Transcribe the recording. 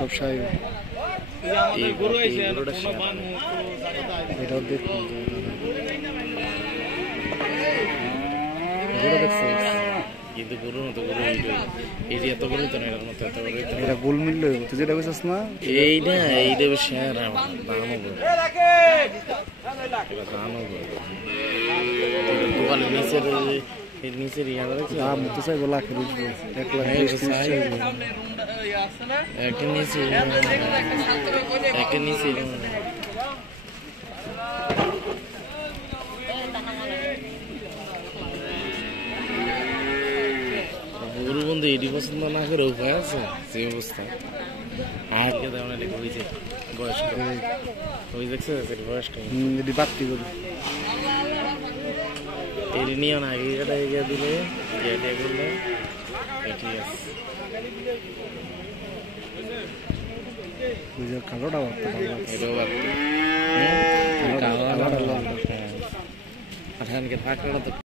সবসাই এটাও দেখুন কিন্তু গরুর মতো গরু এই যে এত গরু তো না এটার মতো এত গরু এটা গোল মিললে তুই যেটা বলছিস না এইটা শেয়ার দামও দোকানের নিচের ইয়াটা দেখছি দাম তো চাইবো লাখের উপরে 1 লাখ একটা নিচে গরু বন্ধু এটি পছন্দ না করে উপায় আছে যে অবস্থা আগে তেমন হয়েছে বয়স্ক ওই দেখছে বয়স্ক যদি বাড়তি করি এটি নিয়ে না আগে কাটা এগিয়ে দিলে ইয়ে করলে ঠিক আছে কালোটা বাড়তে এটাও বাড়তি কালোটা পাকড়া তো